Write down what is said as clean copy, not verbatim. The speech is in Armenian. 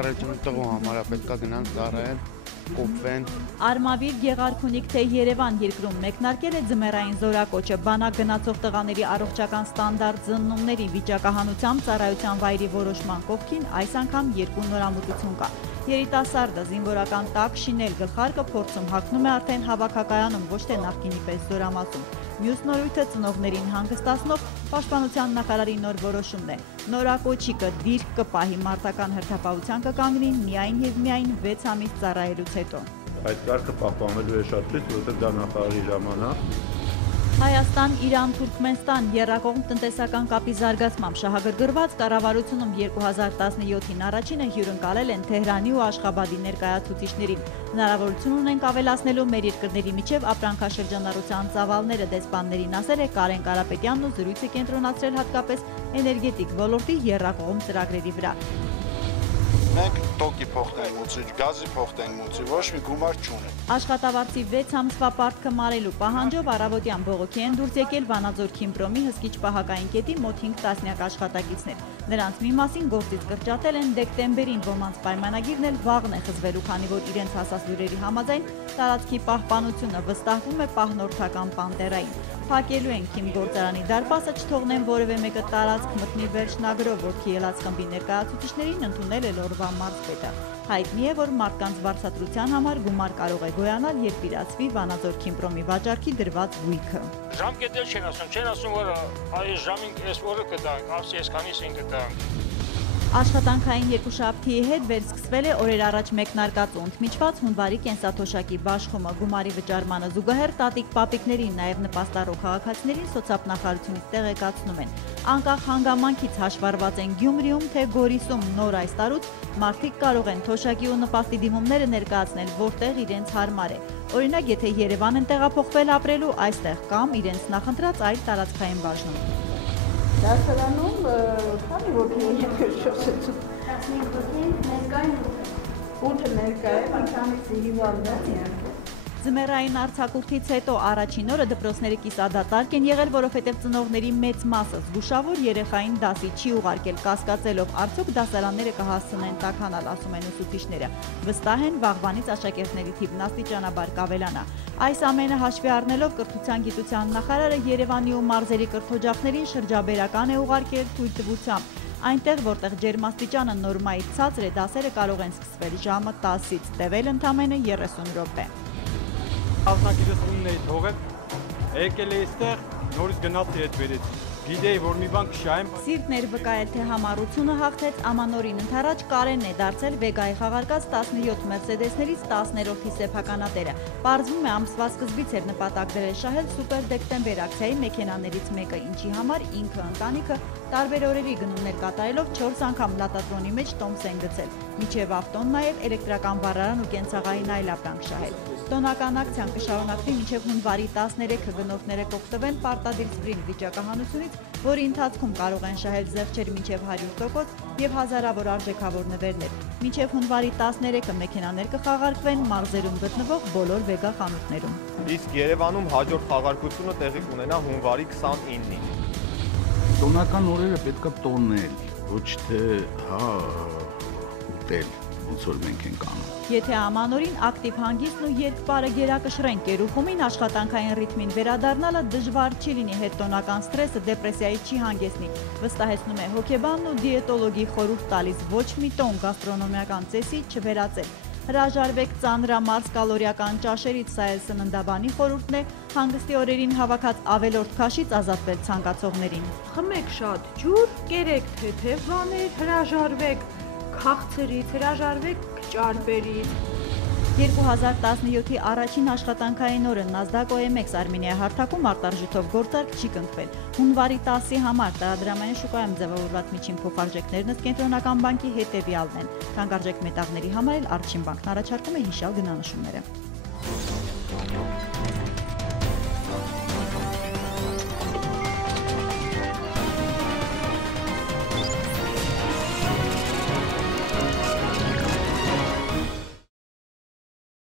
ծառայությունը տղու համար է, պետք է գնան ծառայեն, կոպվեն։ Արմավիր Գեղարքունիք թե Երևան երկրում մեկնարկել է ձմեռային զորակոչը, բանակ գնացող տղաների առողջական ստանդարտ զննումների վիճակահանությամբ ծառայության վայրի որոշման կողքին այս անգամ երկու նորամուծություն կա։ Երիտասարդը զինվորական տակ շինել գլխարկը փորձում հագնում է արդեն հավաքակայանում, ոչ թե նախկինի պես զորամասում։ Մյուս նորույթը ծնողներին հանգստացնող Պաշտպանության նախարարի նոր որոշումն է։ Նորակոչիկը դիրք կպահի մարտական հերթապահության կկանգնի միայն եւ միայն 6 ամիս ծառայելուց հետո։ Այդ կարգը պահպանվելու է շատ խիստ, որովհետև դա նախարարի ժամանակ։ Հայաստան, Իրան, Թուրքմենստան եռակողմ տնտեսական կապի զարգացմամբ շահագրգռված կառավարությունում 2017-ին առաջինը հյուրընկալել են Թեհրանի ու Աշխաբադի ներկայացուցիչներին։ Հնարավորություն ունենք ավելացնելու մեր երկրների միջև ապրանքաշրջանառության ծավալները, դեսպաններին ասել է Կարեն Կարապետյանն ու զրույցը կենտրոնացրել հատկապես էներգետիկ ոլորտի եռակողմ ծրագրերի վրա։ Մենք տոկի փոխ ենք մուծի, գազի փոխ ենք մուծի, ոչ մի գումար չունենք։ Աշխատավարձի 6 ամսվա պարտքը մարելու պահանջով առավոտյան բողոքի են դուրս եկել Վանաձոր Քիմպրոմի հսկիչ պահակային կետի մոտ 5 տասնյակ աշխատակիցներ։ Նրանց մի մասին գործից կրճատել են դեկտեմբերին, ոմանց պայմանագիրն էլ վաղն է խզվելու, քանի որ իրենց հասած լուրերի համաձայն տարածքի պահպանությունը վստահվում է պահնորդական պանտերային։ Փակելու են Քիմ գործարանի դարպասը, չթողնեն որևէ մեկը տարածք մտնի վերջնագրով, ոտքի ելած խմբի ներկայացուցիչներին ընդունել է Լոռվա մարզպետը։ Հայտնի է, որ մարդկանց վարձատրության համար գումար կարող է գոյանալ, երբ իրացվի Վանաձոր Քիմպրոմի վաճառքի դրված գույքը։ Ժամկետել չեն ասում, որ այս ժամին այս օրը կտանք, ասի այսքանից են կտանք։ Աշխատանքային երկուշաբթիի հետ վերսկսվել է օրեր առաջ մեկնարկած ու ընդմիջված հունվարի կենսաթոշակի բաշխումը։ Գումարի վճարմանը զուգահեռ տատիկ պապիկներին, նաև նպաստառող քաղաքացիներին սոցիալնախարարությունից տեղեկացնում են։ Անկախ հանգամանքից հաշվառված են Գյումրիում թե Գորիսում նոր այս տարուց մարդիկ կարող են թոշակի ու նպաստի դիմումները ներկայացնել, որտեղ իրենց հարմար է։ Օրինակ, եթե Երևան են տեղափոխվել ապրելու, այստեղ կամ իրենց նախընտրած այլ տարածքային բաժնում։ Դասարանում քանի ոգի են շոշեցու 15 ոգի ներկային 8 ներկա է, մաքանիսի հիվանդած են։ Ձմեռային արձակուրդից հետո առաջին օրը դպրոցները կիսադատարկ են եղել, որովհետև ծնողների մեծ մասը զգուշավոր երեխային դասի չի ուղարկել, կասկածելով արդյոք դասարանները կհասցնեն տաքանալ, ասում են ուսուցիչները։ Վստահ են վաղվանից աշակերտների թիվն աստիճանաբար կավելանա։ Այս ամենը հաշվի առնելով կրթության գիտության նախարարը Երևանի ու մարզերի կրթօջախներին շրջաբերական է ուղարկել թույլտվությամբ։ Այնտեղ, որտեղ ջերմաստիճանը նորմայից ցածր է, դասերը կարող են սկսվել ժամը 10-ից, տևել ընդամենը 30 րոպե։ Ազնագիրս ունն էի թողել, եկել էի ստեղ, նորից գնացի հետ վերեցի, գիտեի, որ մի բան կշայեմ։ Սիրտն էր վկայել, թե համառությունը հաղթեց, ամանորին ընթരാճ Կարենն է դարձել Վեգայի խաղարկած 17 մերսեդեսներից 10-րդի սեփականատերը։ Պարզվում է ամսվա սկզբից էր նպատակ դրել շահել սուպեր դեկտեմբեր ակցիայի մեքենաներից մեկը, ինչի համար ինքը ընտանիքը տարբեր օրերի գնումներ կատարելով 4 անգամ լատատրոնի մեջ տոմս են գցել, միջև ավտոն նաև էլեկտրական վառարան ու կենցաղային այլ ապրանք շահել։ Տոնական ակցիան կշարունակվի մինչև հունվարի 13-ը գնորդները կօգտվեն պարտադիր սպրինտ վիճակահանությունից, որի ընթացքում կարող են շահել զեղչեր մինչև 100% և հազարավոր արժեքավոր նվերներ։ Մինչև հունվարի 13-ը մեքենաներ կխաղարկվեն մարզերում գտնվող բոլոր Վեգա խանութներում։ Իսկ Երևանում հաջորդ խաղարկությունը տեղի կունենա հունվարի 29-ին։ Տոնական օրերը պետք է տոնել, ոչ թե ուտել, ոնց որ մենք ենք անում։ Եթե ամանորին ակտիվ հանգիստն ու երկպարը գերակշռեն կերուխումին, աշխատանքային ռիթմին վերադառնալը դժվար չի լինի, հետտոնական սթրեսը դեպրեսիայի չի հանգեցնի, վստահեցնում է հոգեբանն ու դիետոլոգի խորհուրդ տալիս ոչ մի տոն գաստրոնոմիական ծեսի չվերածել։ Հրաժարվեք ծանրամարս կալորիական ճաշերից, սա էլ սննդաբանի խորհուրդն է, հանգստի օրերին հավաքած ավելորդ քաշից ազատվել ցանկացողներին։ Խմեք շատ ջուր, կերեք թեթև բաներ, հրաժարվեք քաղցրից, հրաժարվեք ճարպերից։ 2017-ի առաջին աշխատանքային օրը NASDAQ OMX Արմենիա հարթակում արտարժույթով գործարք չի կնքվել։ Հունվարի 10-ի համար տարադրամային շուկայում ձևավորված միջին փոխարժեքներն ըստ Կենտրոնական բանկի հետևյալն են։ Թանկարժեք մետաղների համար էլ Առաջին բանկն առաջարկում է հիշյալ գնանշումները։